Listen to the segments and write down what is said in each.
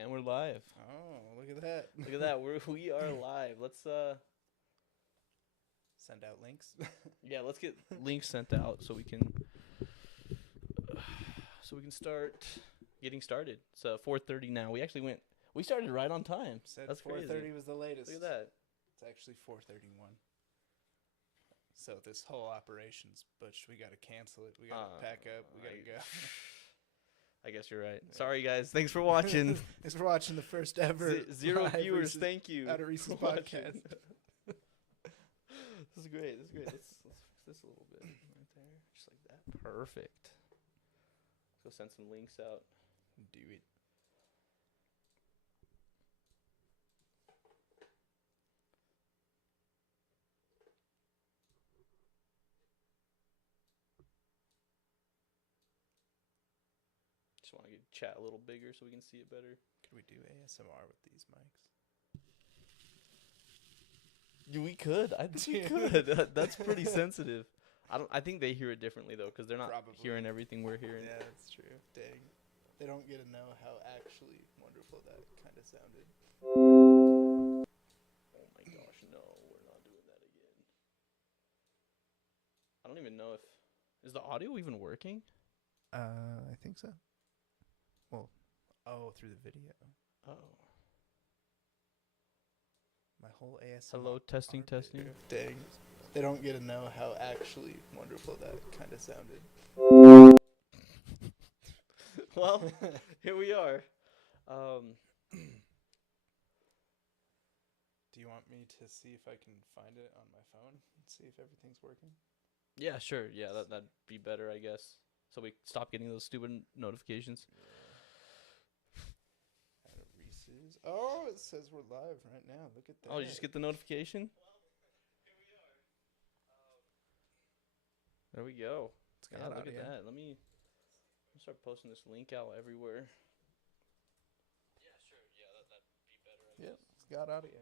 And we're live. Oh, look at that. Look at that. We are live. Let's Send out links. let's get links sent out so we can start getting started. It's 4:30 now. We started right on time. Said That's 4:30 crazy. was the latest. Look at that. It's actually 4:31. So this whole operation's butch. We gotta cancel it. We gotta pack up. We gotta go. I guess you're right. Sorry guys. Thanks for watching. Thanks for watching the first ever Zero live viewers. Reese's, Thank you. out of Reese's for watching. podcast. This is great. Let's fix this a little bit right there, just like that. Perfect. Let's go send some links out. Do it. Just want to chat a little bigger so we can see it better. Could we do ASMR with these mics? We could. I think we could. That's pretty sensitive. I think they hear it differently though, because they're not hearing everything we're hearing. Yeah, that's true. Dang. They don't get to know how actually wonderful that kind of sounded. Oh my gosh, no, we're not doing that again. I don't even know if is the audio even working? I think so. Well, through the video. Oh. My whole ASMR. Hello, testing. Dang. They don't get to know how actually wonderful that kind of sounded. Well, here we are. Do you want me to see if I can find it on my phone and see if everything's working? Yeah, sure. Yeah, that'd be better, I guess. So we stop getting those stupid notifications. Out of Reese's. Oh, it says we're live right now. Look at that. Oh, you just get the notification? There we go. got Look audio. at that. Let me start posting this link out everywhere. Yeah, sure. Yeah, that'd be better. Yep, it's got audio.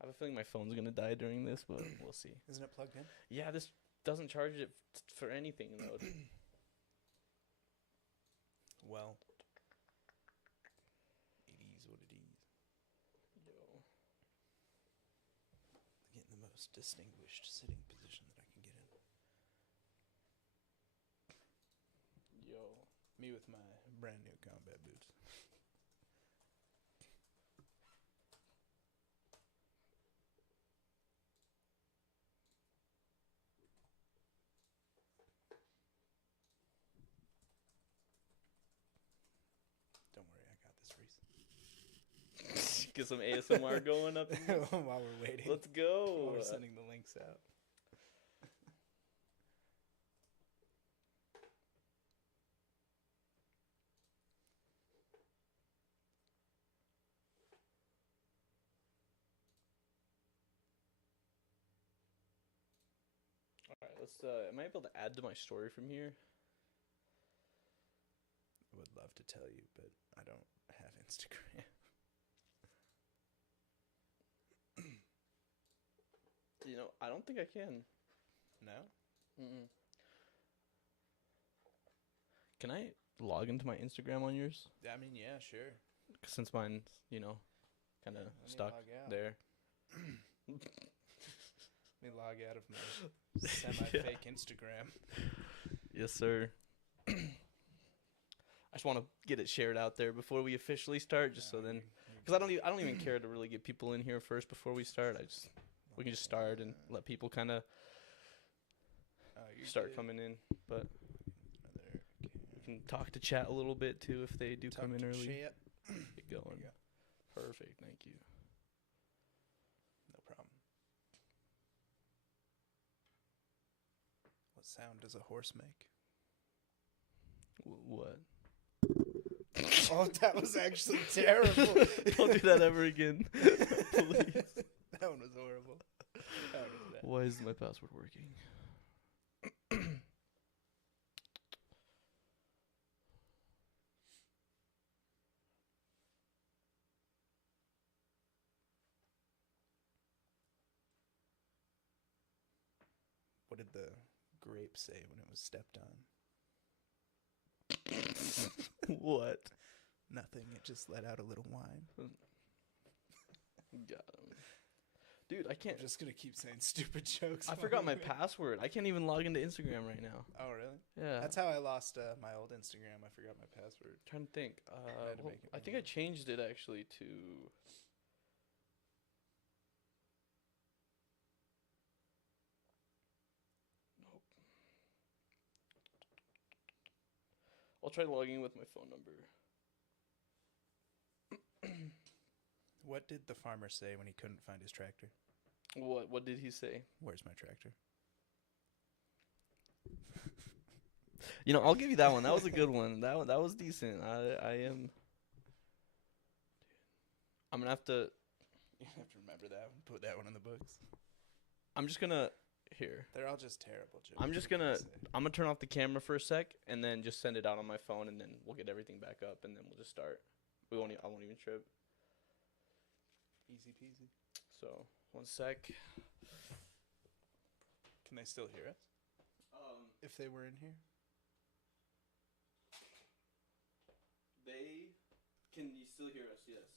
I have a feeling my phone's gonna die during this, but we'll see. Isn't it plugged in? Yeah, this doesn't charge it for anything though. Well, it is what it is. Yo. Getting the most distinguished sitting position that I can get in. Yo. Me with my brand new combat boots. Don't worry, I got this, Reese. Get some ASMR going up. While we're waiting. Let's go. While we're sending the links out. All right, let's. Am I able to add to my story from here? I would love to tell you, but I don't have Instagram. I don't think I can. No? Mm-mm. Can I log into my Instagram on yours? I mean, yeah, sure. Since mine's, kind of Let me stuck log out. there. Let me log out of my semi-fake Instagram. Yes, sir. I just want to get it shared out there before we officially start, just so then, because I don't even care to really get people in here first before we start. We can just start and let people kind of start coming in, but we can talk to chat a little bit too if they do come in early. Chat. Get going. There you go. Perfect. Thank you. No problem. What sound does a horse make? What? Oh, that was actually terrible. Don't do that ever again. Please. That one was horrible. That one was bad. Why is my password working? What did the grape say when it was stepped on? What? Nothing. It just let out a little whine. Got him. Dude, I can't. I'm just gonna keep saying stupid jokes. I forgot my password. I can't even log into Instagram right now. Oh, really? Yeah. That's how I lost my old Instagram. I forgot my password. Trying to think. had to Well, make it I think I changed it actually to. Nope. I'll try logging in with my phone number. What did the farmer say when he couldn't find his tractor? What did he say? Where's my tractor? You know, I'll give you that one. That was a good one. That was decent. I'm gonna have to. You have to remember that one. Put that one in the books. I'm just gonna here. They're all just terrible jokes. I'm gonna turn off the camera for a sec and then just send it out on my phone and then we'll get everything back up and then we'll just start. I won't even trip. Easy peasy. So 1 sec. Can they still hear us? If they were in here? Can you still hear us? Yes.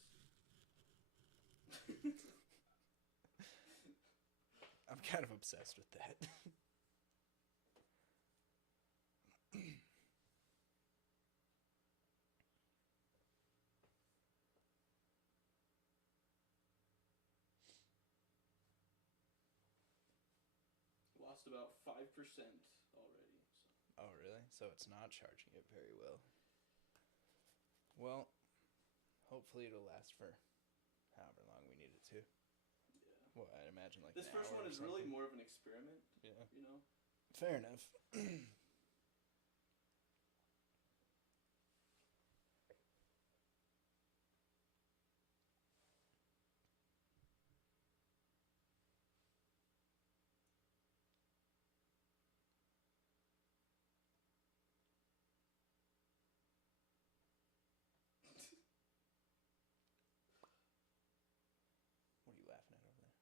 I'm kind of obsessed with that. Lost about 5% already. Oh, really? So it's not charging it very well. Well, hopefully it'll last for however long we need it to. Yeah. Well, I'd imagine like This an first hour one or is really something. more of an experiment. Yeah. You know. Fair enough. What are you laughing at over there?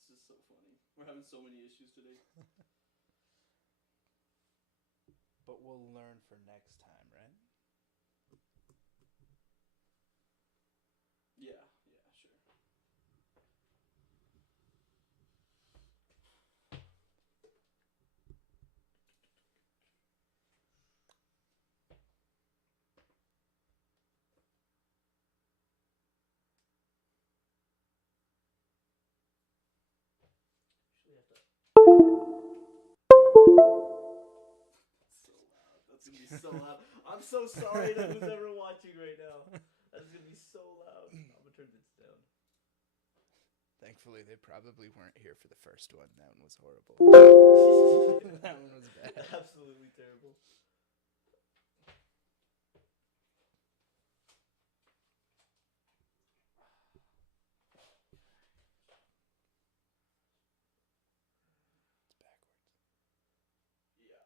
It's just so funny. We're having so many issues today. But we'll learn for next time, right? Yeah, sure. Actually have to. So loud. That's gonna be so loud. I'm so sorry to who's ever watching right now. That's gonna be so loud. I'm gonna turn this down. Thankfully, they probably weren't here for the first one. That one was horrible. That one was bad. Absolutely terrible. It's backwards. Yeah.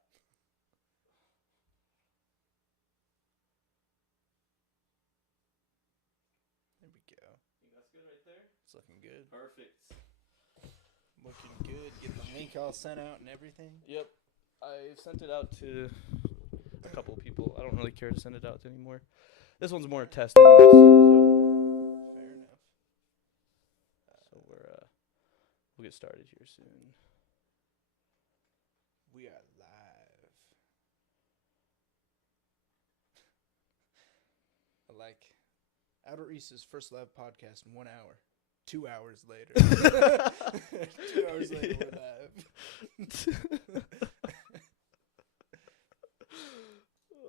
There we go. Think that's good right there? It's looking good. Perfect. Looking good. Getting the link all sent out and everything. Yep. I've sent it out to a couple of people. I don't really care to send it out to anymore. This one's more a test anyways. So Fair enough. we'll get started here soon. We are live. I like Out at Reese's first live podcast in 1 hour. 2 hours later. 2 hours later, we're live.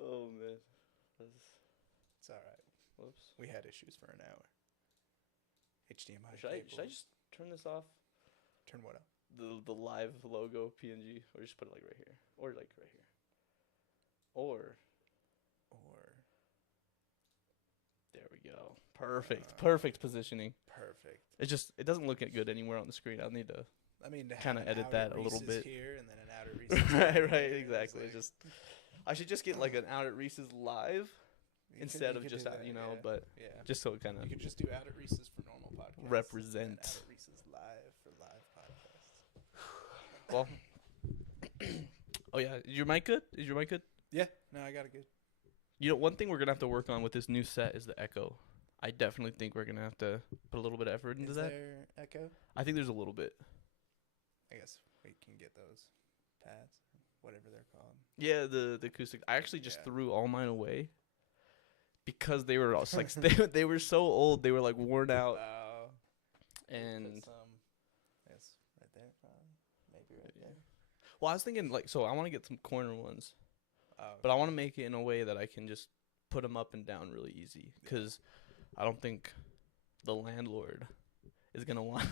Oh, man. It's all right. Whoops. We had issues for an hour. HDMI Should I cable. just turn this off? Turn what up? The live logo PNG, or just put it like right here, or like right here, or there we go. Perfect positioning. Perfect. It doesn't look good anywhere on the screen. I'll need to To kind of edit that a little bit here and then an Out at Reese's right, exactly. I should just get like an Out at Reese's live instead of just that, but yeah. just so it kind of You could just do Out at Reese's for normal podcasts. represent. And Out at Reese's live for live podcasts. Well, oh yeah, is your mic good? Yeah, no, I got it good. One thing we're gonna have to work on with this new set is the echo. I definitely think we're gonna have to put a little bit of effort into Is that. there echo? I think there's a little bit. I guess we can get those pads, whatever they're called. Yeah, the acoustic. I actually just Yeah. threw all mine away because they were all, like they were so old. They were like worn out, and Put some, yes, right there, probably. Maybe right there. well, I was thinking like I want to get some corner ones, Oh, but I want to make it in a way that I can just put them up and down really easy because I don't think the landlord is gonna want.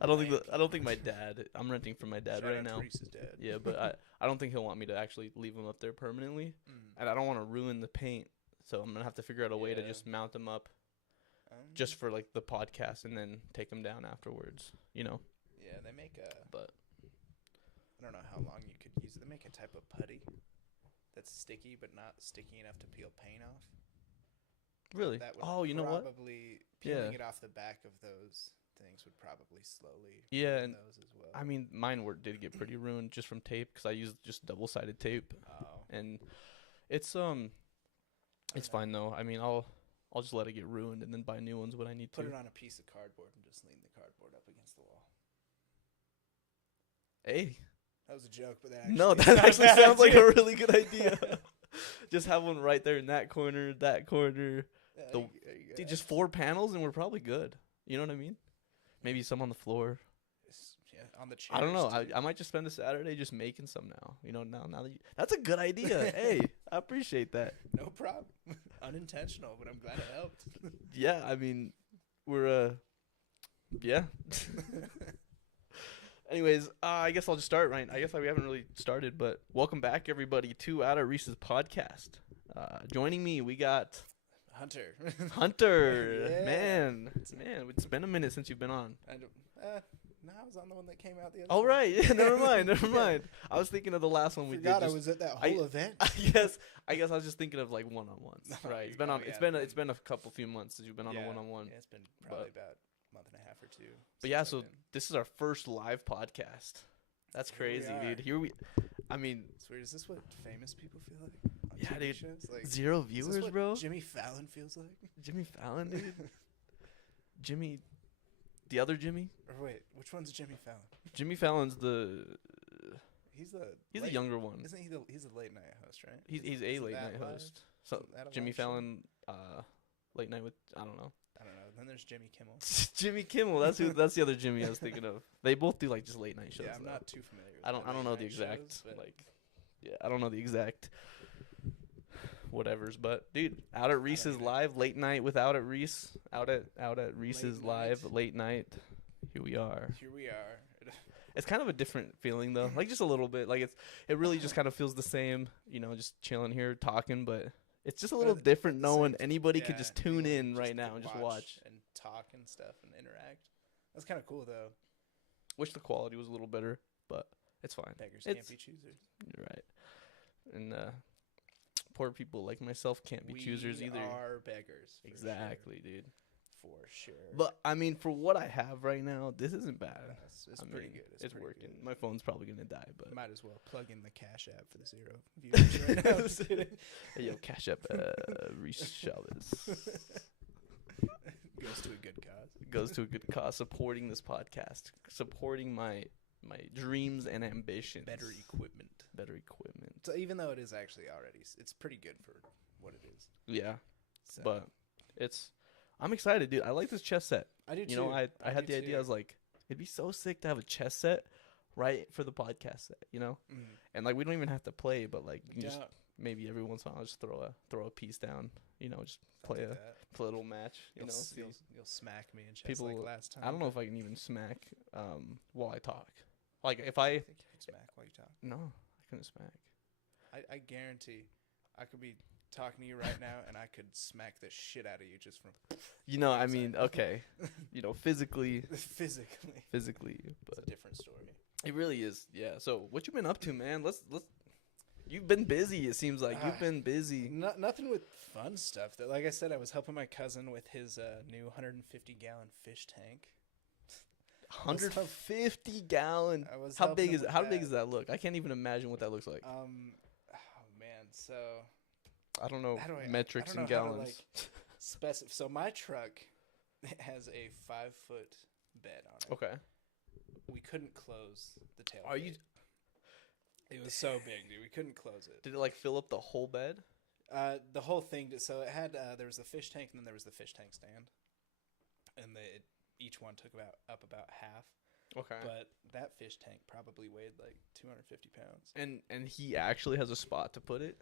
I don't think my dad. I'm renting from my dad shout right out to now. Reese's dad. Yeah, but I don't think he'll want me to actually leave them up there permanently, and I don't want to ruin the paint. So I'm gonna have to figure out a way to Yeah. just mount them up just for like the podcast and then take them down afterwards. Yeah, they make But I don't know how long you could use it. They make a type of putty that's sticky but not sticky enough to peel paint off. really, That would oh, you know what? probably Yeah. peeling it off the back of those things would probably slowly Yeah, ruin and those as well. I mean, mine did get pretty ruined just from tape because I used just double-sided tape, Oh, and it's fine though. I mean, I'll just let it get ruined and then buy new ones when I need put to. it on a piece of cardboard and just lean the cardboard up against the wall. Hey, That was a joke, but that actually no, that sounds actually bad, sounds like a too. really good idea. Just have one right there in that corner. Yeah, The- there you go. Dude, just 4 panels and we're probably good. You know what I mean? Maybe some on the floor. Yeah, on the chairs. I don't know. too. I might just spend a Saturday just making some now. Now that that's a good idea. Hey, I appreciate that. No problem. Unintentional, but I'm glad it helped. Yeah, I mean, we're yeah. Anyways, I guess I'll just start, right? I guess we haven't really started, but welcome back, everybody, to Out of Reese's podcast. Joining me, we got Hunter. Hunter. Yeah. Man, it's been a minute since you've been on. I don't, no, I was on the one that came out the other Oh, day. right. Yeah, never mind. I was thinking of the last one we did. Forgot I was at that whole event. I guess I was just thinking of like one-on-ones. No, Right. It's been a few months since you've been on a one-on-one. Yeah, it's been probably about a month and a half or two. But yeah, since so I've been. this is our first live podcast. That's Here we crazy, are. dude. I mean, It's weird. Is this what famous people feel like? On Yeah, TV dude. Shows? Like, 0 is this viewers, what bro. Jimmy Fallon feels like? Jimmy Fallon, dude. Jimmy, the other Jimmy. Or wait, which one's Jimmy Fallon? Jimmy Fallon's He's he's late- the younger one. Isn't he he's a late night host, right? He's Isn't- a isn't late that night live? host. So Isn't that a Jimmy live show? Fallon, late night with I don't know. I don't know. Then there's Jimmy Kimmel. Jimmy Kimmel. That's the other Jimmy I was thinking of. They both do like just late night shows. Yeah, I'm though. not too familiar with I don't the know late the night exact shows, but I don't know the exact whatevers, but dude, out at Reese's either. live late night without at Reese, out at Reese's Late live night. late night. Here we are. here we are. It's kind of a different feeling though, like just a little bit. Like it really just kind of feels the same, just chilling here talking, but it's just a little at different the knowing same anybody could Yeah, just tune anyone in right could now and just watch. and talk and stuff and interact. That's kind of cool though. Wish the quality was a little better, but it's fine. Beggars It's- can't be choosers. You're right. And poor people like myself can't be choosers either. We are beggars. For Exactly, dude. Sure. For sure. But I mean, for what I have right now, this isn't bad. It's I pretty mean, good. It's pretty working. good. My phone's probably gonna die, but Might as well plug in the Cash App for the 0 viewers right now. Just kidding. hey, yo, cash up, Reese Chavez Goes to a good cause. goes to a good cause, supporting this podcast, supporting my dreams and ambitions. Better equipment. Better equipment. So even though it is actually already, it's pretty good for what it is. Yeah, So, but I'm excited, dude. I like this chess set. I do too. You know, I had do the idea. too. I was like, it'd be so sick to have a chess set right for the podcast set, Mm. And like we don't even have to play, but like you can Yeah, just maybe every once in a while just throw a piece down, just play something a like that. little match, You'll, see. you'll smack me in chess People- like last time. I don't know if I can even smack while I talk. Like if I I think you could smack while you talk. no, I couldn't smack. I guarantee I could be talking to you right now and I could smack the shit out of you just from I Outside. mean, okay, physically, physically. but It's a different story. it really is. Yeah. So what you been up to, man? Let's. You've been busy. It seems like you've been busy. Nothing with fun stuff. That, like I said, I was helping my cousin with his new 150-gallon fish tank. 150 gallon. I was How helping big him is with how big that. does that look? I can't even imagine what that looks like. Oh man, so I don't know How do I metrics don't and know how to, gallons. So my truck has a 5-foot bed on it. Okay. We couldn't close the tailgate. Are you? It was so big, dude. We couldn't close it. Did it like fill up the whole bed? The whole thing. So it had there was the fish tank, and then there was the fish tank stand, and each one took about half. Okay. But that fish tank probably weighed like 250 pounds. And he actually has a spot to put it.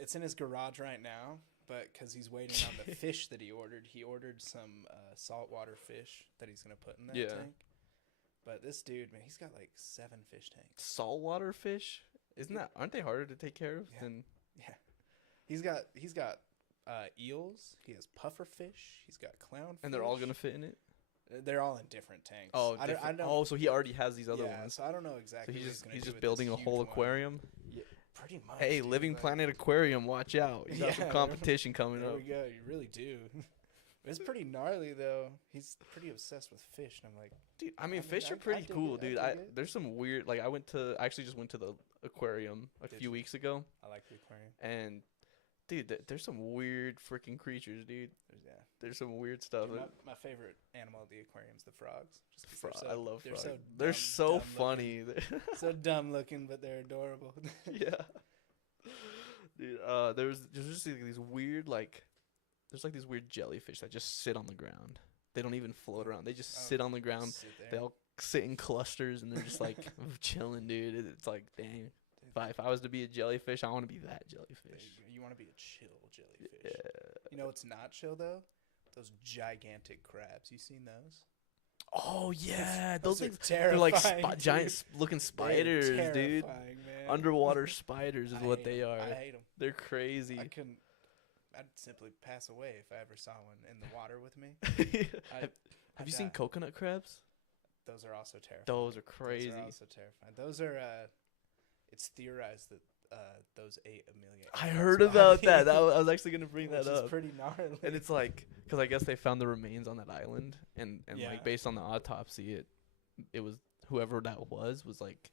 It's in his garage right now, but because he's waiting on the fish that he ordered some saltwater fish that he's gonna put in that tank. But this dude, man, he's got like 7 fish tanks. Saltwater fish? Aren't they harder to take care of than? Yeah. He's got eels. He has puffer fish. He's got clownfish. And they're all gonna fit in it. They're all in different tanks. Oh, I don't, so he already has these other ones. So I don't know exactly. So he's just building a whole aquarium. Yeah, pretty much. Hey, dude, Living Planet Aquarium, watch out! You got some competition coming there up. we go. You really do. It's pretty gnarly though. He's pretty obsessed with fish, and I'm like, dude. I mean, fish are pretty cool, dude. There's some weird. Like, I actually just went to the aquarium a few weeks ago. I like the aquarium. And dude, there's some weird freaking creatures, dude. There's some weird stuff. Dude, my favorite animal at the aquarium is the frogs. I love frogs. They're so funny. So dumb looking, but they're adorable. Yeah. Dude, there's just like these weird there's like these weird jellyfish that just sit on the ground. They don't even float around. They just sit on the ground. They all sit in clusters and they're just like chilling, dude. It's like, dang. If I was to be a jellyfish, I want to be that jellyfish. You want to be a chill jellyfish. Yeah. You know what's not chill though? Those gigantic crabs. You seen those? Oh yeah, those things. They're like giant looking spiders, dude. Man. Underwater spiders is what they are. I hate them. They're crazy. I'd simply pass away if I ever saw one in the water with me. Have you seen coconut crabs? Those are also terrifying. Those are crazy. Those are also terrifying. Those are. It's theorized that those ate a million. I heard about that. I was actually gonna bring that up. It's pretty gnarly. And it's like, because I guess they found the remains on that island, and like based on the autopsy, it was whoever that was like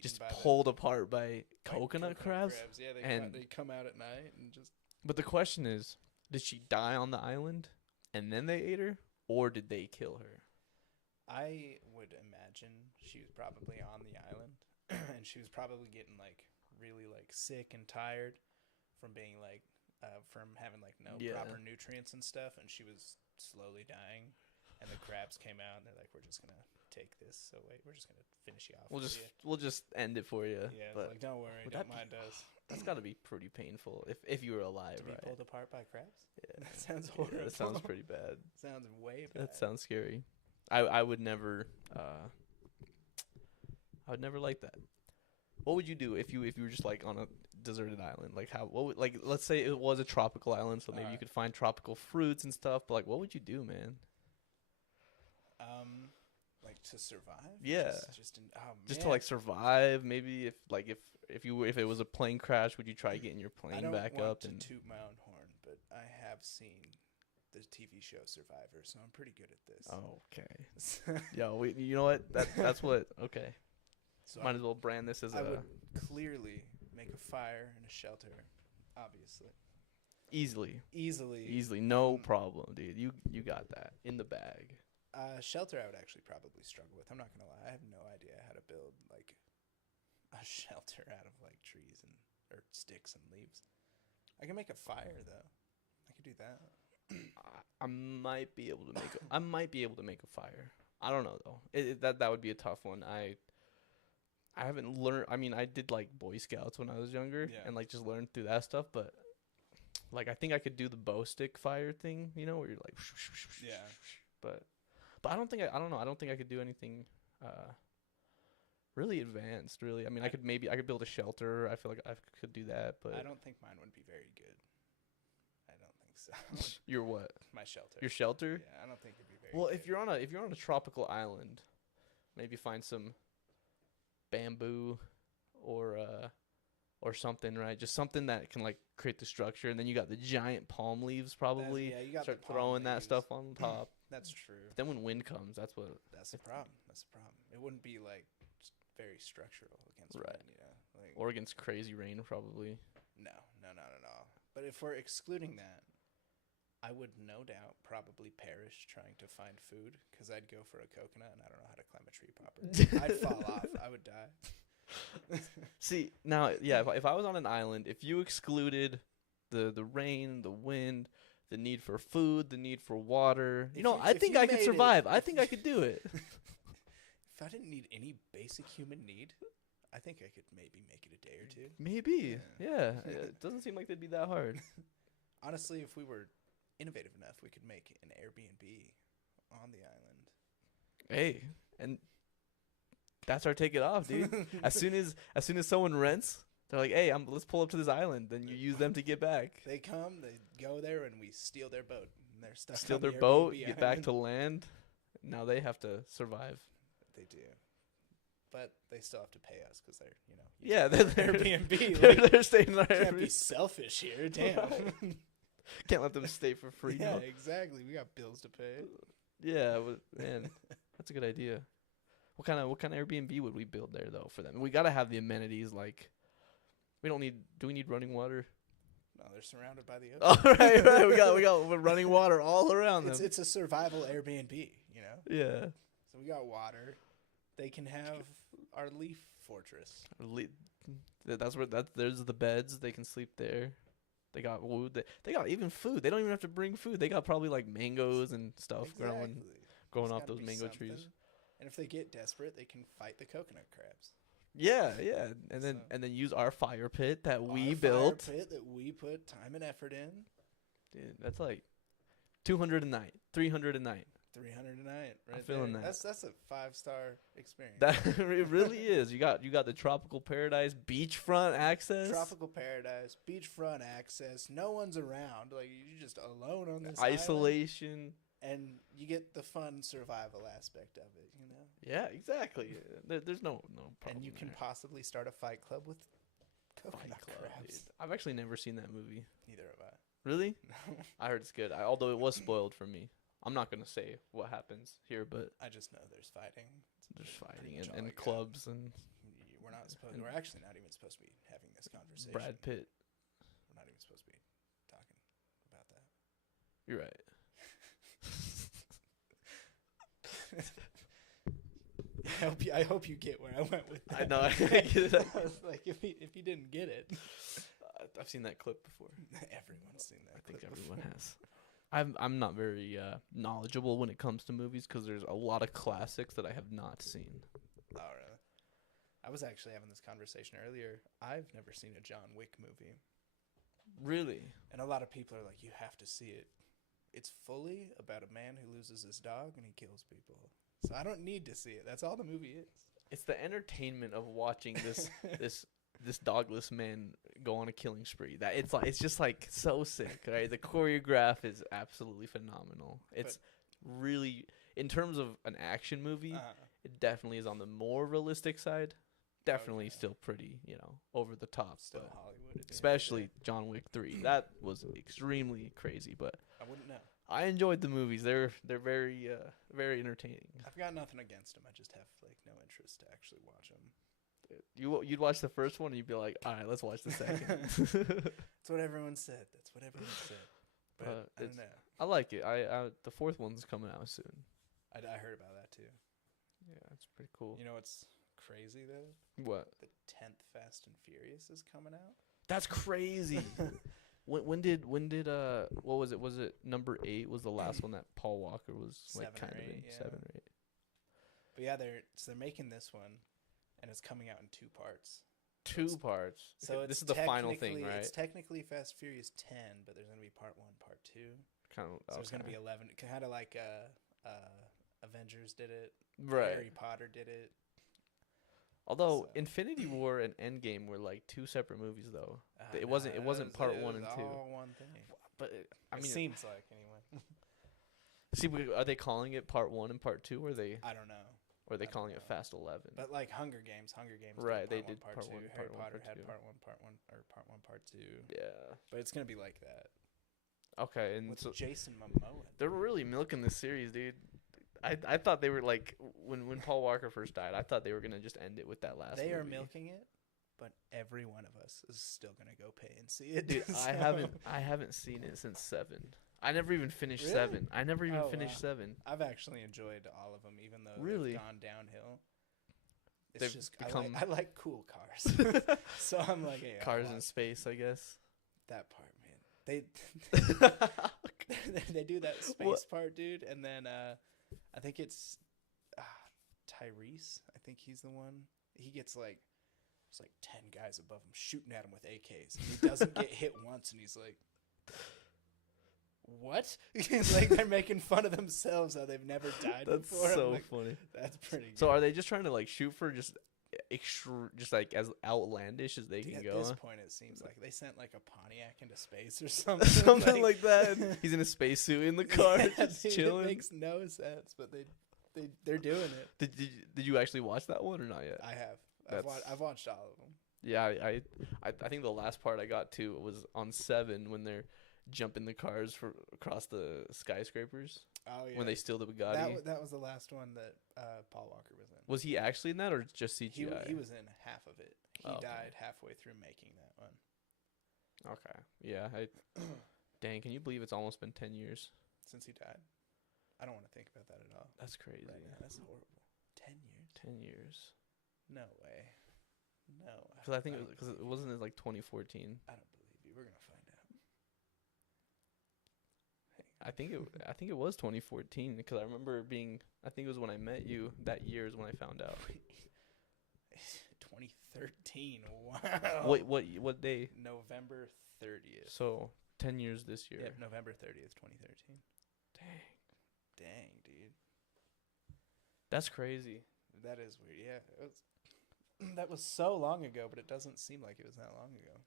just pulled apart by coconut crabs. Yeah, they come out at night and just. But the question is, did she die on the island, and then they ate her, or did they kill her? I would imagine she was probably on the island, and she was probably getting like really like sick and tired from being like from having like no proper nutrients and stuff, and she was slowly dying. And the crabs came out, and they're like, "We're just gonna take this. So wait, we're just gonna finish you off. We'll just end it for you." Yeah, but like, don't worry, don't mind us. That's got to be pretty painful if you were alive, to be pulled apart by crabs. Yeah, that sounds horrible. Yeah, that sounds pretty bad. Sounds way bad. That sounds scary. I would never. I would never like that. What would you do if you were just like on a deserted island? Like let's say it was a tropical island, so maybe you could find tropical fruits and stuff. But like, what would you do, man? Like to survive? Yeah. Just to like survive. Maybe if it was a plane crash, would you try getting your plane back up? I don't want to toot my own horn, but I have seen the TV show Survivor, so I'm pretty good at this. Oh, okay. Yo, you know what? That's what. Okay. So might as well brand this as I would clearly make a fire and a shelter, obviously. Easily. No problem, dude. You got that in the bag. Shelter I would actually probably struggle with. I'm not going to lie. I have no idea how to build like a shelter out of like trees or sticks and leaves. I can make a fire though. I could do that. I might be able to make a fire. I don't know though. That would be a tough one. I haven't learned. I mean, I did like Boy Scouts when I was younger, and like just learned through that stuff. But like, I think I could do the bow stick fire thing, where you're like, But I don't think I don't know. I don't think I could do anything really advanced. Really, I mean, I could build a shelter. I feel like I could do that, but I don't think mine would be very good. I don't think so. Your what? My shelter. Your shelter? Yeah, I don't think it'd be very. Well, good. if you're on a tropical island, maybe find some bamboo or something, right? Just something that can like create the structure, and then you got the giant palm leaves probably. You got start throwing that stuff on top. That's true. But then when wind comes, that's the problem. It wouldn't be like very structural against wind, or against crazy rain probably. No, not at all. But if we're excluding that, I would no doubt probably perish trying to find food because I'd go for a coconut and I don't know how to climb a tree properly. I'd fall off. I would die. See, now, yeah, if I was on an island, if you excluded the rain, the wind, the need for food, the need for water, I think I could survive. I think I could do it. If I didn't need any basic human need, I think I could maybe make it a day or two. Maybe, yeah. It doesn't seem like they'd be that hard. Honestly, if we were innovative enough, we could make an Airbnb on the island. Hey, and that's our take it off, dude. as soon as someone rents, they're like, "Hey, let's pull up to this island." Then you use them to get back. They come, they go there, and we steal their boat. And they're stuck. Steal on their the boat, Airbnb get island. back to land. Now they have to survive. They do, but they still have to pay us because they're Yeah, they're Airbnb. They're staying in our Can't be Airbnb. selfish here. Damn. Can't let them stay for free. Yeah, No. exactly. We got bills to pay. Yeah, man, that's a good idea. What kind of Airbnb would we build there though for them? We gotta have the amenities like. Do we need running water? No, they're surrounded by the ocean. All right. We got running water all around them. It's a survival Airbnb, Yeah. So we got water. They can have our leaf fortress. There's the beds. They can sleep there. They got wood. They got even food. They don't even have to bring food. They got probably like mangoes and stuff growing There's off gotta those be mango something. trees. And if they get desperate, they can fight the coconut crabs. Yeah, and So- then use our fire pit that we Our built. fire pit that we put time and effort in. Dude, that's like 200 a night, 300 a night. 300 a night, right I'm feeling there. that. That's a 5-star experience. That it really is. You got the tropical paradise, beachfront access, Tropical paradise, beachfront access. No one's around. Like you're just alone on this island. isolation. And you get the fun survival aspect of it, Yeah, exactly. There's no problem. And you can there. possibly start a fight club with coconut Fight Club, crabs. dude. I've actually never seen that movie. Neither have I. Really? No. I heard it's good. Although it was spoiled for me. I'm not gonna say what happens here, but I just know there's fighting. there's fighting much all I and got. clubs and We're not supposed. And We're actually not even supposed to be having this conversation. Brad Pitt. We're not even supposed to be talking about that. You're right. I hope you get where I went with that. I know. I get it. I was like, if you didn't get it, I've seen that clip before. everyone's seen that. I think clip everyone before. has. I'm not very knowledgeable when it comes to movies because there's a lot of classics that I have not seen. Oh, really? I was actually having this conversation earlier. I've never seen a John Wick movie, Really? and a lot of people are like, "You have to see it." It's fully about a man who loses his dog and he kills people. So I don't need to see it. That's all the movie is. It's the entertainment of watching this dogless man go on a killing spree. That it's just like so sick, right? The choreograph is absolutely phenomenal. It's really, in terms of an action movie, it definitely is on the more realistic side. Definitely Okay. still pretty, over the top. Still but Hollywood. at the end of the especially day. John Wick 3. That was extremely crazy, but I wouldn't know. I enjoyed the movies. They're very very entertaining. I've got nothing against them. I just have like no interest to actually watch them. You'd watch the first one and you'd be like, "All right, let's watch the second." That's what everyone said. That's what everyone said. But I don't it's- know. I like it. I the fourth one's coming out soon. I heard about that too. Yeah, it's pretty cool. You know what's crazy though? What? The 10th Fast and Furious is coming out. That's crazy. when did what was it? Was it number 8 was the last one that Paul Walker was like 7 or kind of 8, in yeah. 7 or 8? But yeah, they're making this one, and it's coming out in 2 parts. 2 parts. So Okay, it's this is the final thing, technically- right? It's technically Fast Furious 10, but there's gonna be part 1, part 2. Kind of. So there's gonna be 11, kind of like Avengers did it. right. Harry Potter did it. Although so- Infinity War and Endgame were like 2 separate movies, though. It No, wasn't part it 1 was and 2. all one thing. But I It mean, seems like anyway. see, are they calling it part 1 and part 2, or are they I don't know. or are they I don't calling it know. Fast 11? But like Hunger Games Right, they part did 1, part 2. one, Harry part one, Potter part had two. part 1, part 2. Yeah. But it's gonna be like that. Okay, and With so Jason Momoa. they're really milking this series, dude. I thought they were like when Paul Walker first died, I thought they were gonna just end it with that last. They are movie. milking it, but every one of us is still gonna go pay and see it. Dude, So- I haven't seen it since 7. I never even finished Really? 7. I never even Oh, finished wow. 7. I've actually enjoyed all of them, even though Really? they've gone downhill. It's They've just become- I like cool cars, so I'm like, hey, I'll Cars in watch space, I guess. that part, man. They they do that space What? part, dude, and then I think it's Tyrese. I think he's the one. He gets like there's like 10 guys above him shooting at him with AKs, and he doesn't get hit once, and he's like, "What?" It's like they're making fun of themselves how they've never died That's before. I'm so like, funny. that's pretty good. So are they just trying to like shoot for just just like as outlandish as they Dude, can at go? this Huh? point, it seems like they sent like a Pontiac into space or something. Something like that. He's in a spacesuit in the car, Yeah, just dude, chilling. It makes no sense, but they're doing it. Did you actually watch that one or not yet? I have. That's- I've watched all of them. Yeah, I think the last part I got to was on 7 when they're jumping the cars for across the skyscrapers Oh yeah. when they steal the Bugatti. that was the last one that Paul Walker was in. Was he actually in that or just CGI? He was in half of it. He Oh, okay. died halfway through making that one. Okay. Yeah. Dang, can you believe it's almost been 10 years? Since he died. I don't want to think about that at all. That's crazy. Right now. That's horrible. 10 years? 10 years. No way. No. Because I think don't because it believe wasn't you. it like 2014. I don't believe you. We're gonna find out. I think it was 2014 because I remember I think it was when I met you. That year is when I found out. 2013. Wow. What day? November 30th. So 10 years this year. Yep, November 30th, 2013. Dang, Dang, dude. that's crazy. That is weird. Yeah, that was so long ago, but it doesn't seem like it was that long ago.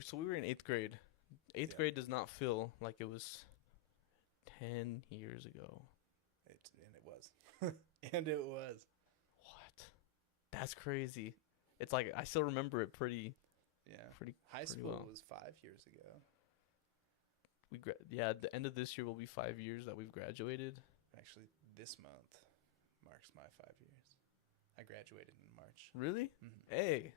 So we were in 8th grade. 8th Yeah. grade does not feel like it was 10 years ago. And it was. And it was. What? That's crazy. It's like I still remember it pretty. Yeah. Pretty High school well. was 5 years ago. At the end of this year will be 5 years that we've graduated. Actually, this month marks my 5 years. I graduated in March. Really? Mhm. Hey.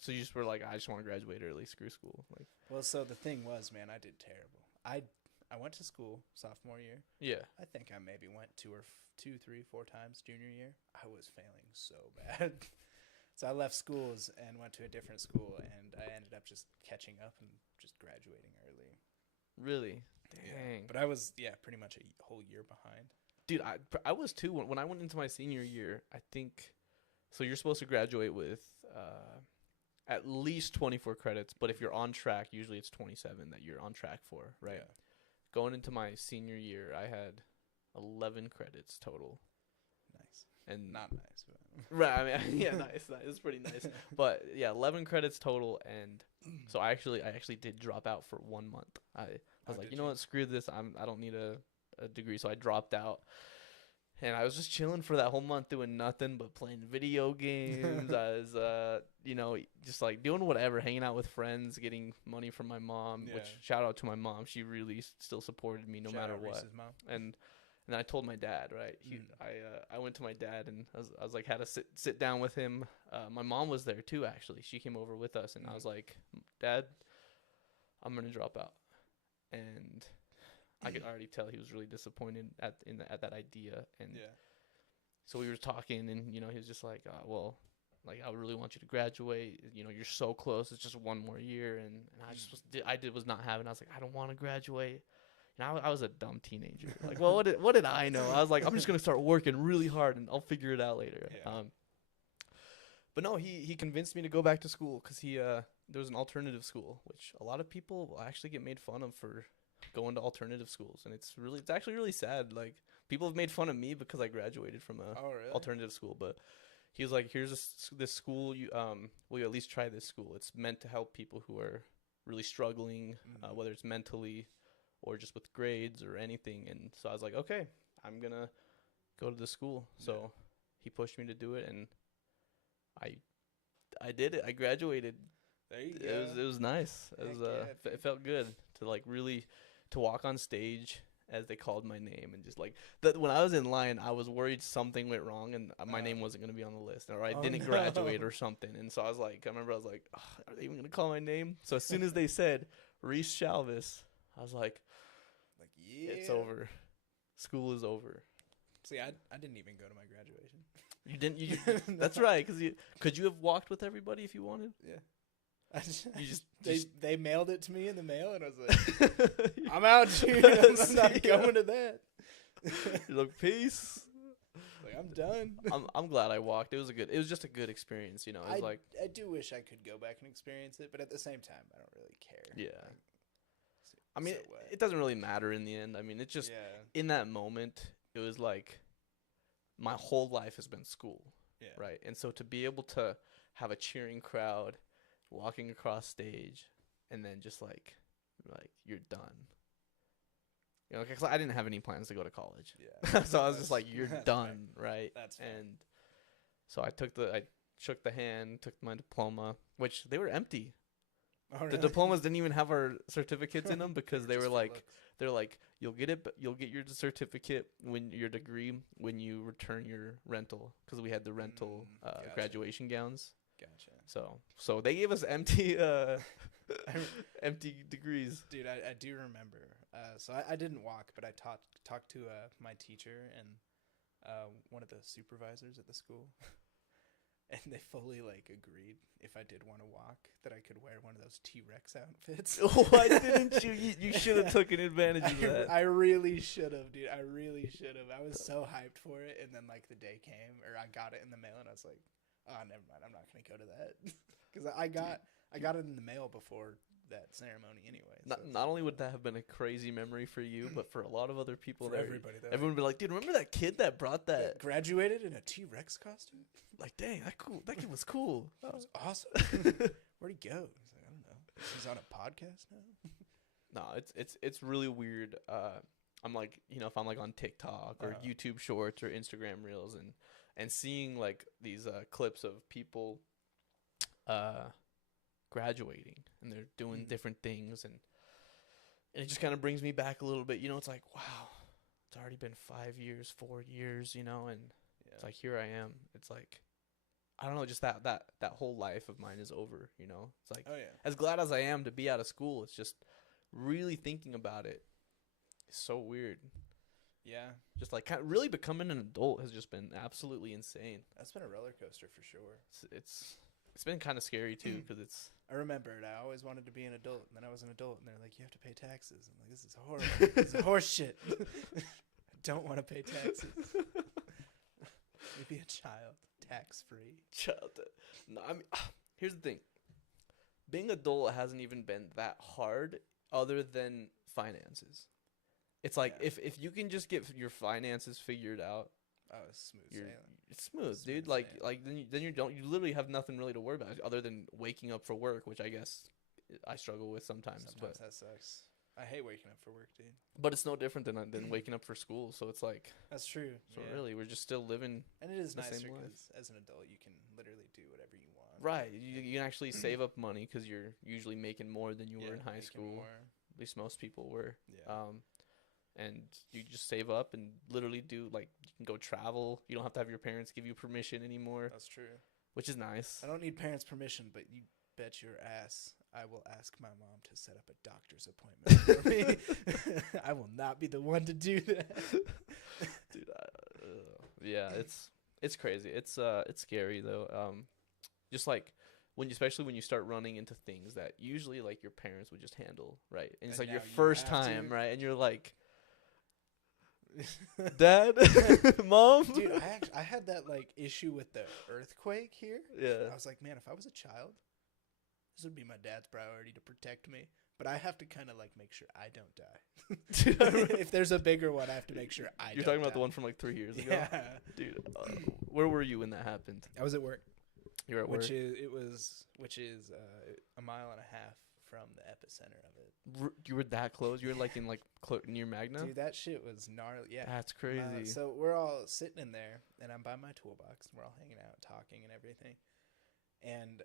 So you just were like, I just want to graduate early, screw school. Like, Well, so the thing was, man, I did terrible. I went to school sophomore year. yeah. I think I maybe went 2, 3, 4 times junior year. I was failing so bad. So I left schools and went to a different school, and I ended up just catching up and just graduating early. Really? Yeah. Dang. But I was, pretty much a whole year behind. Dude, I was too when I went into my senior year. I think so. You're supposed to graduate with at least 24 credits, but if you're on track, usually it's 27 that you're on track for, right? Yeah. Going into my senior year, I had 11 credits total, Nice. and Not nice, but right. I mean, yeah, nice. It's pretty nice, but yeah, 11 credits total, and so I actually did drop out for 1 month. I was like, did you know you? what, screw this. I don't need a degree, so I dropped out. And I was just chilling for that whole month doing nothing but playing video games. I was, just like doing whatever, hanging out with friends, getting money from my mom, which Yeah. shout out to my mom. She really still supported me no Shout matter out what. Reese's mom. And then I told my dad, right? I went to my dad and I was like, had to sit down with him. My mom was there too, actually. She came over with us, and I was like, Dad, I'm going to drop out. And I could already tell he was really disappointed at that idea, and Yeah. so we were talking, and he was just like, well, like I really want you to graduate. You're so close. It's just one more year, and I just was not having. I was like, I don't want to graduate. And I was a dumb teenager. Like, well, what did I know? I was like, I'm just gonna start working really hard, and I'll figure it out later. Yeah. But no, he convinced me to go back to school because there was an alternative school, which a lot of people will actually get made fun of for going to alternative schools, and it's actually really sad. Like, people have made fun of me because I graduated from a Oh, really? alternative school, but he was like, here's this school, will you at least try this school? It's meant to help people who are really struggling, whether it's mentally or just with grades or anything. And so I was like, okay, I'm gonna go to the school. So he pushed me to do it, and I did it. I graduated. There you go. It was nice. It Heck was yeah, it felt good to like really to walk on stage as they called my name, and just like that when I was in line, I was worried something went wrong and my name wasn't gonna be on the list, or I didn't graduate or something. And so I was like, I remember I was like, are they even gonna call my name? So as soon as they said Reese Chalvis, I was like, yeah, it's over. School is over. See, I didn't even go to my graduation. You didn't. You That's right. Because could you have walked with everybody if you wanted? Yeah. They mailed it to me in the mail, and I was like, I'm out, dude. I'm not going to that. You're like, peace. Like, I'm done. I'm glad I walked. It was just a good experience, you know. It was I do wish I could go back and experience it, but at the same time, I don't really care. Yeah. Like, I mean, it doesn't really matter in the end. I mean, it's just in that moment, it was like my whole life has been school, right? And so to be able to have a cheering crowd walking across stage, and then just like you're done. You know, because I didn't have any plans to go to college. Yeah. So I was just like, you're done, fair. right? That's fair. And so I shook the hand, took my diploma, which they were empty. Oh, The really? diplomas didn't even have our certificates in them because they were Just like, looks. they're like, you'll get your certificate your degree when you return your rental, because we had the rental Gotcha. graduation gowns. Gotcha. So they gave us empty empty degrees. Dude, I do remember. So I didn't walk, but I talked to my teacher and one of the supervisors at the school. And they fully like agreed if I did want to walk that I could wear one of those T-Rex outfits. Why didn't you? You should have taken advantage of that. I really should have, dude. I really should have. I was so hyped for it, and then like the day came, or I got it in the mail, and I was like, oh, never mind. I'm not gonna go to that because I got it in the mail before that ceremony anyway. Not only would that have been a crazy memory for you, but for a lot of other people, for everybody, everyone would be like, dude, remember that kid that brought that? Graduated in a T-Rex costume? Like, dang, that kid was cool. That was awesome. Where'd he go? He's like, I don't know. He's on a podcast now? No, it's really weird. I'm like, you know, if I'm like on TikTok or YouTube Shorts or Instagram Reels and seeing like these clips of people graduating and they're doing different things, and it just kind of brings me back a little bit. You know, it's like, wow, it's already been 5 years, 4 years, you know, and it's like, here I am. It's like, I don't know, just that whole life of mine is over, you know. It's like, as glad as I am to be out of school, it's just really thinking about it. It's so weird. Yeah. Just like really becoming an adult has just been absolutely insane. That's been a roller coaster for sure. It's been kind of scary too, because it's. I remembered I always wanted to be an adult, and then I was an adult, and they're like, you have to pay taxes. I'm like, this is horrible. This is horse shit. I don't want to pay taxes. Maybe a child, tax-free. No, I mean, here's the thing. Being adult hasn't even been that hard, other than finances. It's like if you can just get your finances figured out, it's smooth sailing. It's smooth, dude. Like then you literally have nothing really to worry about other than waking up for work, which I guess I struggle with sometimes. But that sucks. I hate waking up for work, dude. But it's no different than waking up for school. So it's like, that's true. So really, we're just still living. And it is nicer because as an adult, you can literally do whatever you want. Right. You can actually save up money because you're usually making more than you were in high school. More. At least most people were. Yeah. And you just save up and literally do, like, you can go travel. You don't have to have your parents give you permission anymore. That's true. Which is nice. I don't need parents' permission, but you bet your ass I will ask my mom to set up a doctor's appointment for me. I will not be the one to do that. Dude, yeah, it's crazy. It's scary though. Just like especially when you start running into things that usually like your parents would just handle, right? And it's like your first time, right? And you're like, Dad, Mom. Dude, I had that like issue with the earthquake here. Yeah. I was like, man, if I was a child, this would be my dad's priority to protect me. But I have to kind of like make sure I don't die. If there's a bigger one, I have to make sure I don't die. You're talking about the one from like 3 years ago? Yeah. Dude, where were you when that happened? I was at work. You were at work? Which is a mile and a half from the epicenter of it. You were that close? You were like in like near Magna? Dude, that shit was gnarly. Yeah. That's crazy. So we're all sitting in there, and I'm by my toolbox, and we're all hanging out, talking and everything. And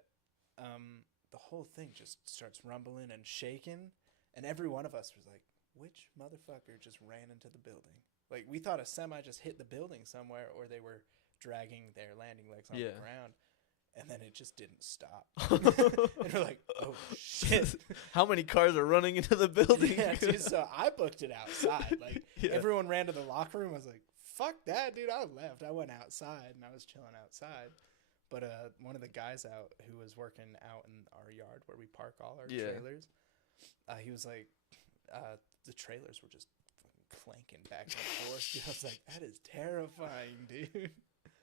the whole thing just starts rumbling and shaking, and every one of us was like, which motherfucker just ran into the building? Like, we thought a semi just hit the building somewhere, or they were dragging their landing legs on the ground, and then it just didn't stop. And we're like, oh, shit. How many cars are running into the building? Yeah, dude, so I booked it outside. Like, everyone ran to the locker room. I was like, fuck that, dude. I left. I went outside, and I was chilling outside. But one of the guys out who was working out in our yard where we park all our trailers, he was like, the trailers were just fucking clanking back and forth. Dude, I was like, that is terrifying, dude.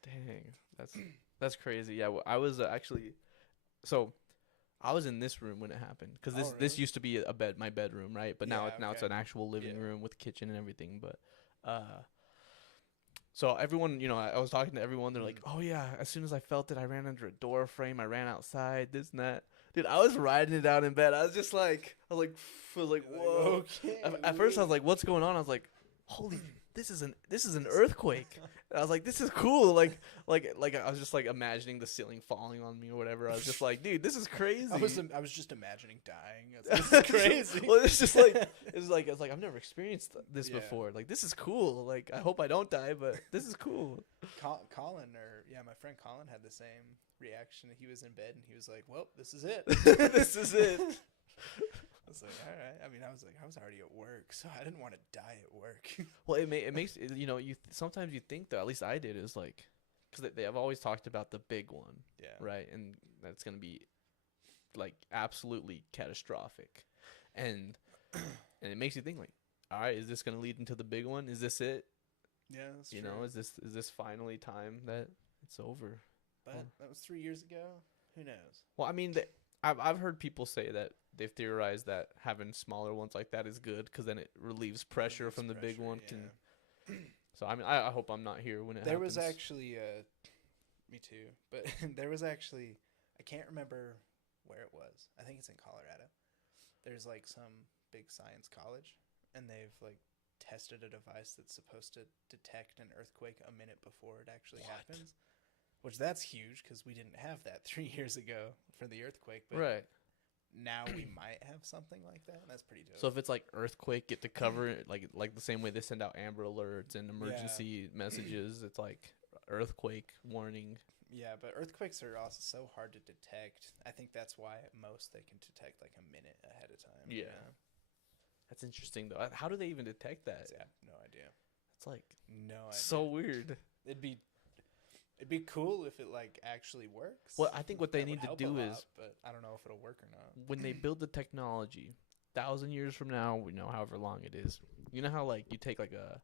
Dang, that's crazy. Yeah, well, I was actually, so I was in this room when it happened because this used to be my bedroom, right? But now it's an actual living room with kitchen and everything. But so everyone, I was talking to everyone. They're like, oh yeah, as soon as I felt it, I ran under a door frame. I ran outside. This and that. Dude, I was riding it out in bed. I was like, whoa. Okay, at first, I was like, what's going on? I was like, holy, this is an earthquake. And I was like, this is cool. Like I was just like imagining the ceiling falling on me or whatever. I was just like, dude, this is crazy. I was just imagining dying. This is crazy. Well, it's just like it's like I've never experienced this before. Like, this is cool. Like, I hope I don't die, but this is cool. My friend Colin had the same reaction. He was in bed and he was like, well, this is it. This is it. I was like, all right. I mean, I was already at work, so I didn't want to die at work. Well, it makes you sometimes you think, though, at least I did, is like, because they have always talked about the big one, right, and that's gonna be like absolutely catastrophic, and it makes you think, like, all right, is this gonna lead into the big one? Is this it? Yeah, that's true. Is this finally time that it's over? But that was 3 years ago. Who knows? Well, I mean, I've heard people say that they've theorized that having smaller ones like that is good because then it relieves pressure from the big one. Yeah. So I mean, I hope I'm not here when it happens. There was actually, me too, but there was actually, I can't remember where it was. I think it's in Colorado. There's like some big science college, and they've like tested a device that's supposed to detect an earthquake a minute before it actually happens. Which that's huge because we didn't have that 3 years ago for the earthquake. But right. Now we might have something like that. And that's pretty dope. So if it's like earthquake, get to cover it like the same way they send out Amber Alerts and emergency messages. It's like earthquake warning. Yeah, but earthquakes are also so hard to detect. I think that's why at most they can detect like a minute ahead of time. Yeah. That's interesting though. How do they even detect that? Yeah, no idea. It's like no idea. So weird. It'd be cool if it like actually works. Well, I think what they need to do is, but I don't know if it'll work or not. When they build the technology, 1,000 years from now, however long it is. You know how like you take like a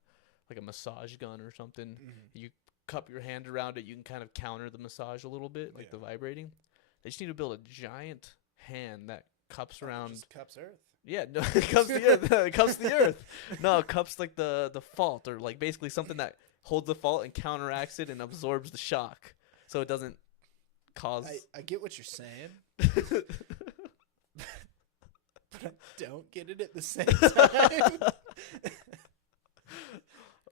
massage gun or something, you cup your hand around it, you can kind of counter the massage a little bit, like the vibrating. They just need to build a giant hand that cups around. Just cups Earth. Yeah, no, it cups the earth. It cups the earth. No, it cups like the fault, or like basically something that holds the fault and counteracts it and absorbs the shock, so it doesn't cause. I get what you're saying, but I don't get it at the same time.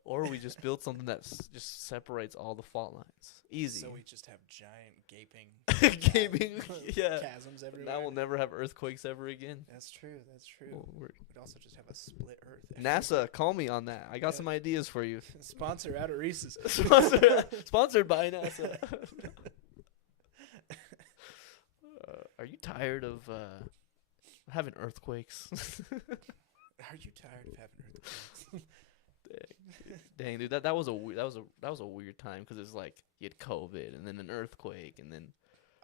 Or we just build something that just separates all the fault lines. Easy. So we just have giant gaping yeah, chasms everywhere. Now we'll never have earthquakes ever again. That's true. Well, we'd also just have a split Earth. NASA, call me on that. I got some ideas for you. Sponsor out of Reese's. Sponsored by NASA. Are you tired of having earthquakes? Are you tired of having earthquakes? Dang, dude, that was a weird time because it's like you had COVID and then an earthquake and then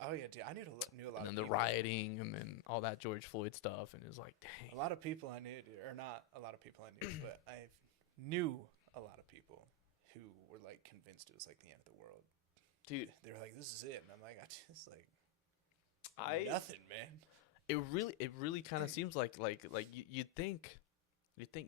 oh yeah, dude, I knew a lot. And of then people. The rioting and then all that George Floyd stuff, and it was like, dang. A lot of people I knew, or not a lot of people I knew, but I knew a lot of people who were like convinced it was like the end of the world. Dude, they were like, "This is it," and I'm like, nothing, man. It really kind of seems like you'd think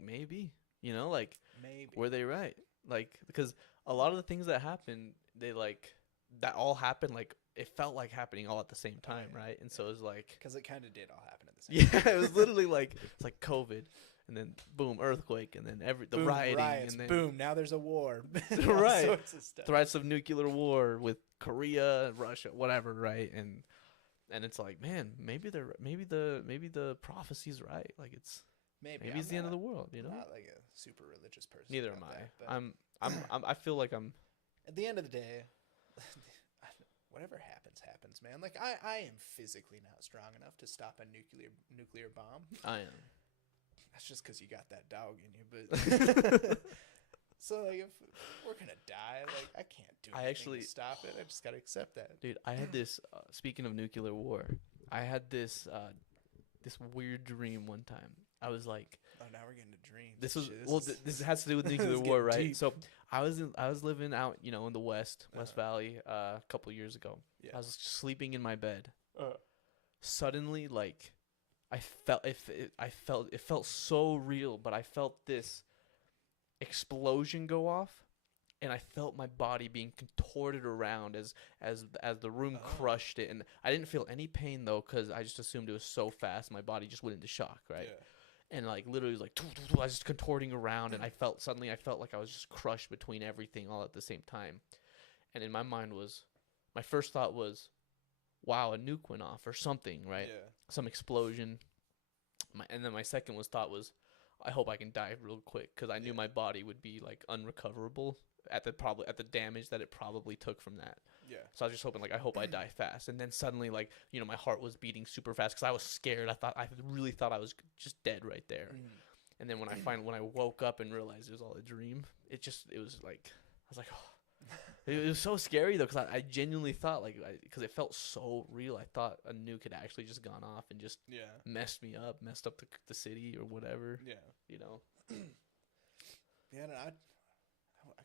maybe. Like, maybe. Were they right? Like, because a lot of the things that happened, that all happened, like, it felt like happening all at the same time, right? And so it was like... Because it kind of did all happen at the same time. Yeah, it was literally like, it's like COVID, and then, boom, earthquake, and then the rioting. Riots, and then... Boom, now there's a war. Right. All sorts of stuff. Threats of nuclear war with Korea, Russia, whatever, right? And it's like, man, maybe the prophecy's right. Like, it's... Maybe Maybe it's the end of the world. I'm not like a super religious person. Neither am about I. that, but I feel like I'm. at the end of the day, whatever happens, man. Like I am physically not strong enough to stop a nuclear bomb. I am. That's just because you got that dog in you, but so like if we're gonna die, like I can't do anything to stop it. I just gotta accept that. Dude, I had this. Speaking of nuclear war, I had this this weird dream one time. I was like, oh, now we're getting to dreams. This has to do with nuclear It's war, getting right? deep. So I was living out, in the West Valley, a couple years ago. Yeah. I was sleeping in my bed. Suddenly, like, it felt so real, but I felt this explosion go off, and I felt my body being contorted around as the room crushed it, and I didn't feel any pain though, because I just assumed it was so fast my body just went into shock, right? Yeah. And like literally was like I was just contorting around, and I felt like I was just crushed between everything all at the same time. And in my mind my first thought was, wow, a nuke went off or something, right? Yeah. Some explosion. And then my second thought was, I hope I can die real quick, because I knew my body would be like unrecoverable at the damage that it probably took from that. Yeah. So I was just hoping, like, I hope I die fast. And then suddenly, like, my heart was beating super fast because I was scared. I really thought I was just dead right there. And then when I woke up and realized it was all a dream, it was like, I was like, oh. It was so scary though, because I genuinely thought, like, because it felt so real. I thought a nuke had actually just gone off and just messed me up, messed up the city or whatever. Yeah. Yeah, no, I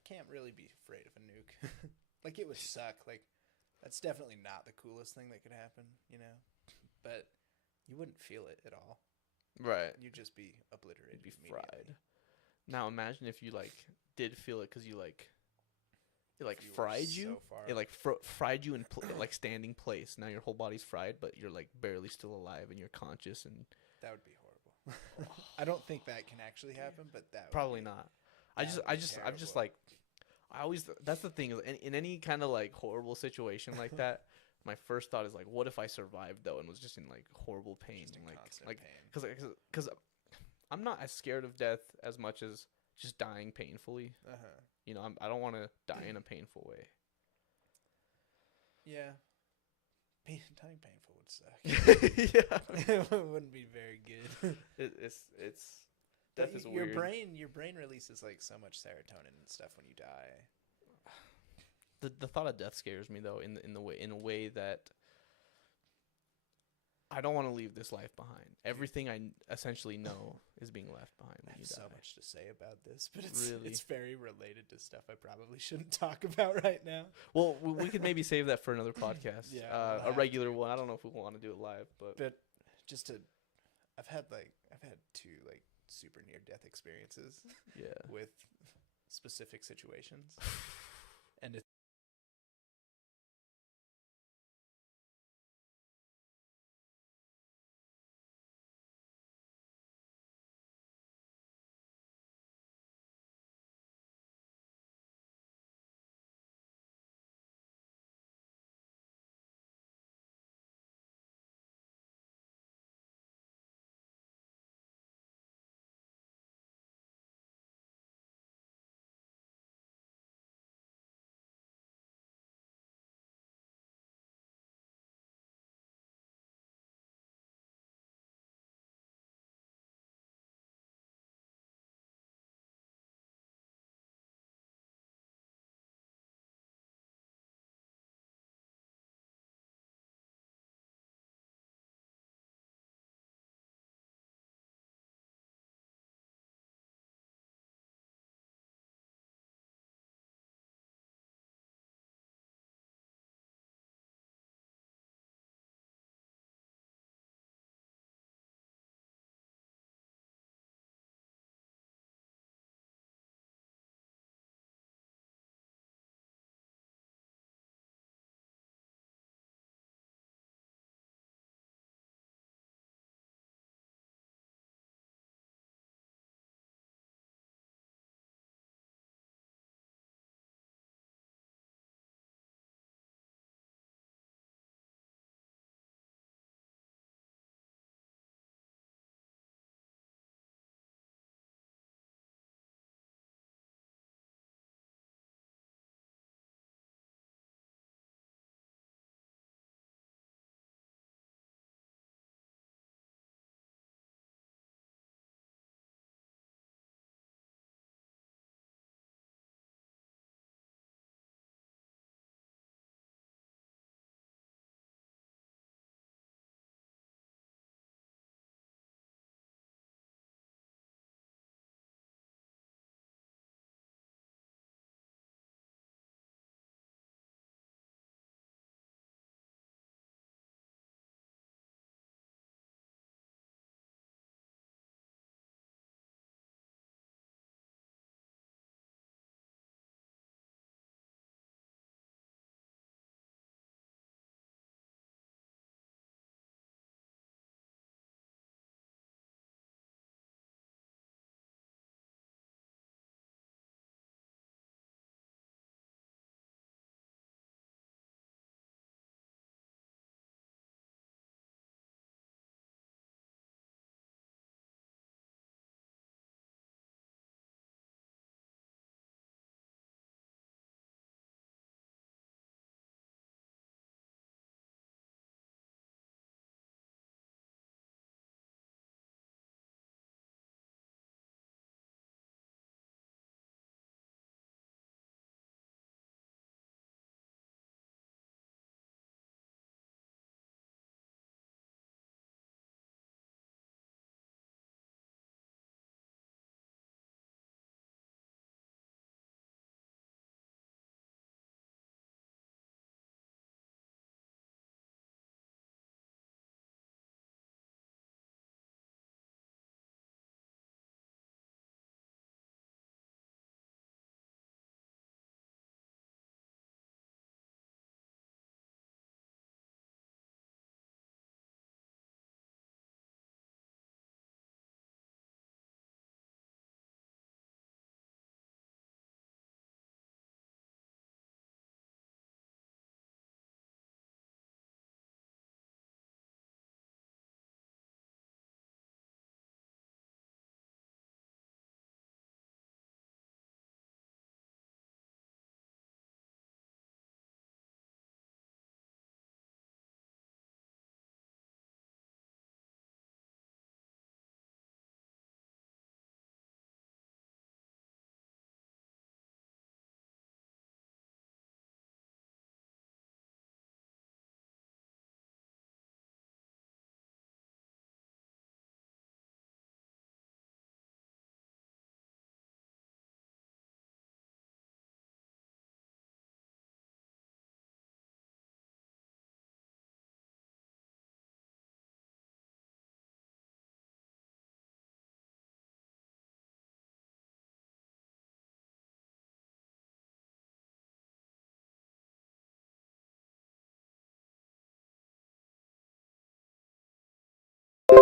can't really be afraid of a nuke. Like, it would suck. Like, that's definitely not the coolest thing that could happen, But you wouldn't feel it at all. Right. You'd just be obliterated. You'd be fried. Now imagine if you like did feel it, because it fried you. It like fried you in like standing place. Now your whole body's fried, but you're like barely still alive and you're conscious, and that would be horrible. I don't think that can actually happen, but that probably not. I'm just like, I always, that's the thing, in any kind of like horrible situation like that, my first thought is like, what if I survived though and was just in like horrible pain, like pain. Because I'm not as scared of death as much as just dying painfully. I don't want to die in a painful way. Yeah, dying painful would suck. Yeah, it wouldn't be very good. It's death is weird. Your brain releases like so much serotonin and stuff when you die. The thought of death scares me though, in a way that I don't want to leave this life behind. Everything I essentially know is being left behind when you die. I have so much to say about this, but Really? It's very related to stuff I probably shouldn't talk about right now. Well, we could maybe save that for another podcast. Yeah, a regular one. I don't know if we want to do it live, but just to, I've had two like super near death experiences. Yeah. With specific situations, and it's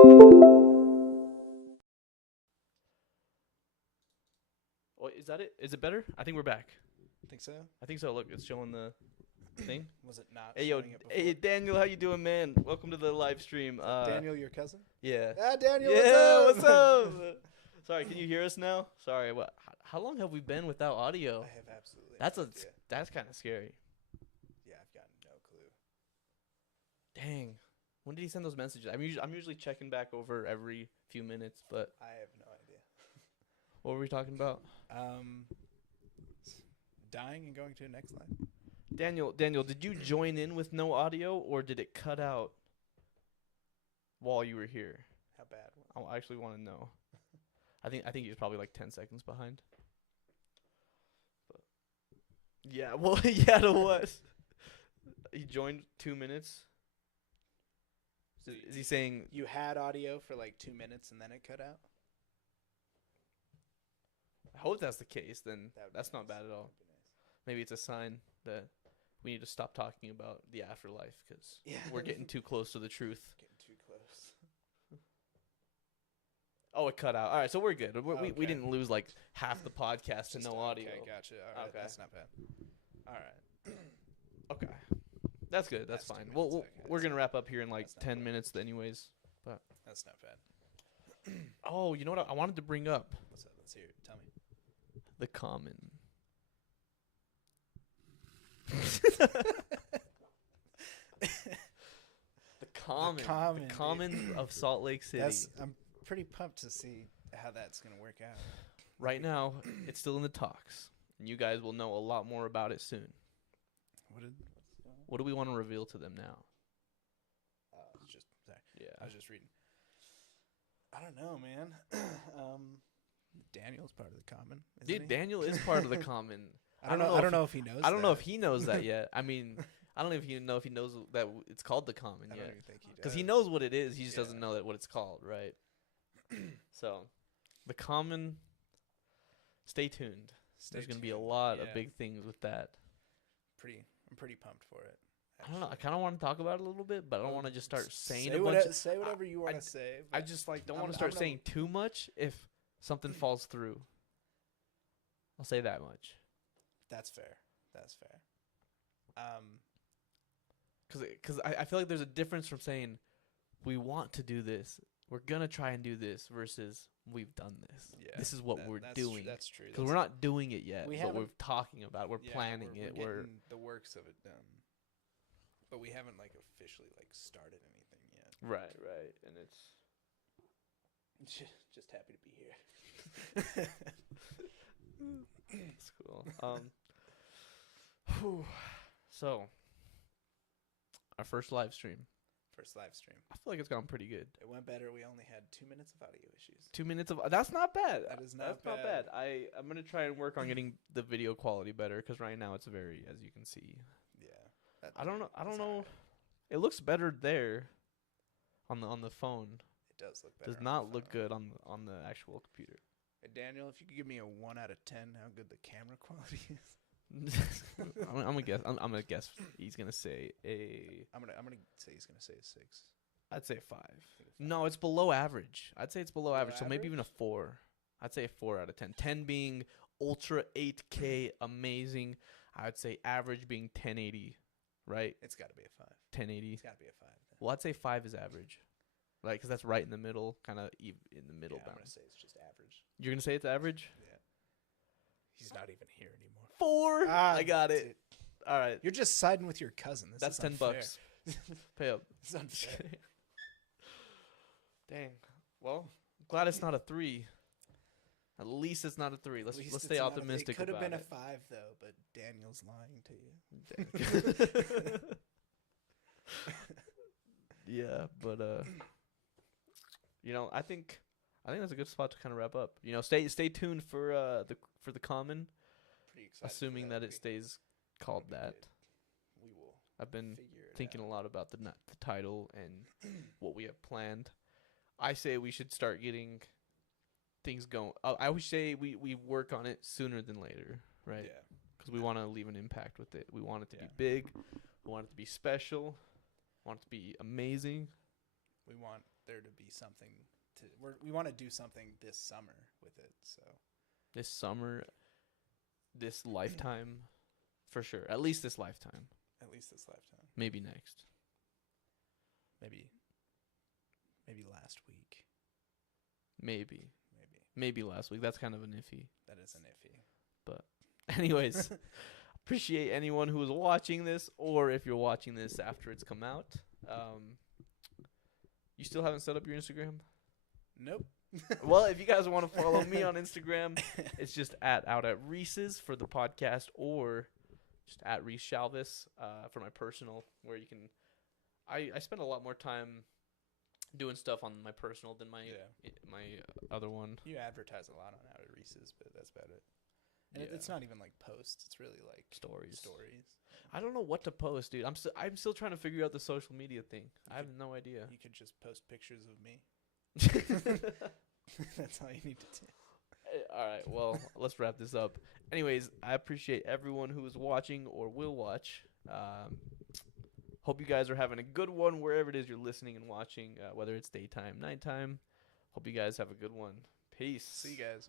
Oh, is that it? Is it better? I think we're back. Think so? I think so. Look, it's showing the thing. Was it not Hey, yo, showing it before? hey, Daniel, how you doing, man? Welcome to the live stream. Daniel, your cousin? Yeah. Ah, Daniel, Yeah, what's up? Sorry, can you hear us now? Sorry, what? How long have we been without audio? I have absolutely no idea. That's kind of scary. Yeah, I've got no clue. Dang. When did he send those messages? I'm usually checking back over every few minutes, but I have no idea. what were we talking about? Dying and going to the next line. Daniel, did you join in with no audio, or did it cut out while you were here? How bad? I actually want to know. I think he was probably like 10 seconds behind. But yeah, well, yeah, it was. He joined 2 minutes. Is he saying You had audio for like 2 minutes and then it cut out? I hope that's the case, then that's not nice. bad at all. That'd be nice. Maybe it's a sign that we need to stop talking about the afterlife because Yeah. we're getting too close to the truth. Getting too close. Oh, it cut out. All right, so we're good. We Okay. didn't lose like half the podcast to no audio. Okay, gotcha. All right, Okay. that's not bad. All right. Okay. That's good. That's That's 2 fine. minutes, We're okay, going that's to wrap up here in like that's not 10 bad. minutes anyways. That's not bad. Oh, you know what I wanted to bring up? What's up? Let's hear it. Tell me. The common. The common of Salt Lake City. I'm pretty pumped to see how that's going to work out. Right now, it's still in the talks. And you guys will know a lot more about it soon. What's going on? What do we want to reveal to them now? Sorry. Yeah. I was just reading. I don't know, man. Daniel's part of the common. Dude, He? Daniel is part of the common. I don't know. I don't know if he knows. I don't know if he knows that yet. I mean, I don't even know if he knows that it's called the common I don't yet. even think he does. Because he knows what it is. He just doesn't Yeah. know what it's called, right? So, the common. Stay tuned. There's going to be a lot of big things with that. I'm pretty pumped for it. I don't know. I kind of want to talk about it a little bit, but I don't want to just start saying say a bunch. say whatever you want to say. I but just don't I'm- want to start I'm saying too much if something falls through. I'll say that much. That's fair. That's fair. Because I feel like there's a difference from saying we want to do this, we're gonna try and do this, versus we've done this. Yeah, This is what we're doing. That's true. Because we're not doing it yet, We but we're haven't- talking about it. We're planning it. We're We're getting the works of it done, but we haven't like officially like started anything yet. right, and it's Just happy to be here. it's cool. So our first live stream. First live stream. I feel like it's gone pretty good. It went better. We only had 2 minutes of audio issues. 2 minutes of that's not bad. That is not That's not bad. I'm gonna try and work on getting the video quality better because right now it's very, as you can see. Yeah. I don't know. That's all right. It looks better there, on the phone. It does look better. Does on not the look phone. good on the actual computer. Hey, Daniel, if you could give me a 1 out of 10, how good the camera quality is. I'm gonna guess he's gonna say a. I'm gonna say he's gonna say a 6. I'd say 5. I think it's No, it's below average. I'd say it's below Below average, so maybe even a 4. I'd say a 4 out of 10. 10 being ultra 8K amazing. I'd say average being 1080, right? It's got to be a 5. 1080. It's got to be a 5. Then. Well, I'd say 5 is average, right? Because that's right in the middle, kind of in the middle Yeah, I'm bound. gonna say it's just average. You're gonna say it's average? Yeah. He's not even here anymore. 4. Ah, I got it. dude. All right. You're just siding with your cousin. This That's is $10. unfair. Pay up. It's unfair. Dang. Well, glad it's not a 3. At least it's not a 3. Let's At least let's it's stay not optimistic It could have about been it. a 5 though, but Daniel's lying to you. Yeah, but I think that's a good spot to kind of wrap up. Stay tuned for the common, Pretty excited. for assuming that it movie. stays called That'll be that. good. We will I've been figure it thinking out. a lot about the title and what we have planned. I say we should start getting things going. I would say we work on it sooner than later, right? Yeah. Because we want to leave an impact with it. We want it to be Yeah. big. We want it to be special. We want it to be amazing. we want there to be something we want to do something this summer with it. So This summer, this lifetime, for sure. At least this lifetime. at least this lifetime. Maybe next. Maybe last week. Maybe last week. That's kind of an iffy. That is an iffy. Anyways, appreciate anyone who is watching this, or if you're watching this after it's come out. You still haven't set up your Instagram? Nope. Well, if you guys want to follow me on Instagram, it's just out at Reese's for the podcast, or just at Reese Shalvis for my personal, where you can. I spend a lot more time doing stuff on my personal than my other one. You advertise a lot on Out at Reese's, but that's about it. And it's not even like posts. It's really like stories. I I don't know what to post, dude. I'm still trying to figure out the social media thing. I have no idea. You could just post pictures of me. That's all you need to do. All right, well, let's wrap this up. Anyways, I appreciate everyone who is watching or will watch. Hope you guys are having a good one wherever it is you're listening and watching, whether it's daytime, nighttime. Hope you guys have a good one. Peace. See you guys.